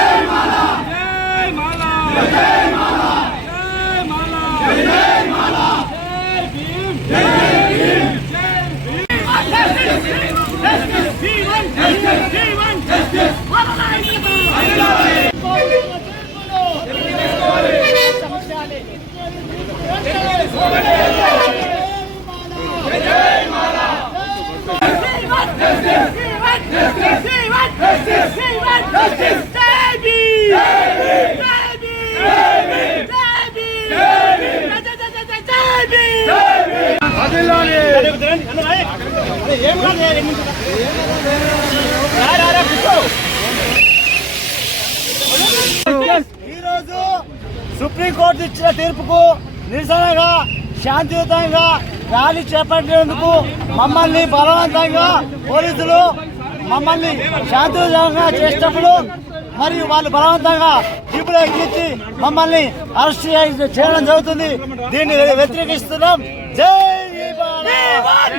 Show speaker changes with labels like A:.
A: Hey, Mala! Hey, Mala! ఈరోజు supreme court ఇచ్చిన తీర్పుకు నిరసనగా శాంతియుతంగా ర్యాలీ చేపట్టేందుకు మమ్మల్ని బలవంతంగా పోలీసులు మమ్మల్ని శాంతియుతంగా చేసినప్పుడు మరియు వాళ్ళు బలవంతంగా జీపులో ఎక్కించి మమ్మల్ని అరెస్ట్ చేయడం జరుగుతుంది. దీన్ని వ్యతిరేకిస్తున్నాం. జై భారత్!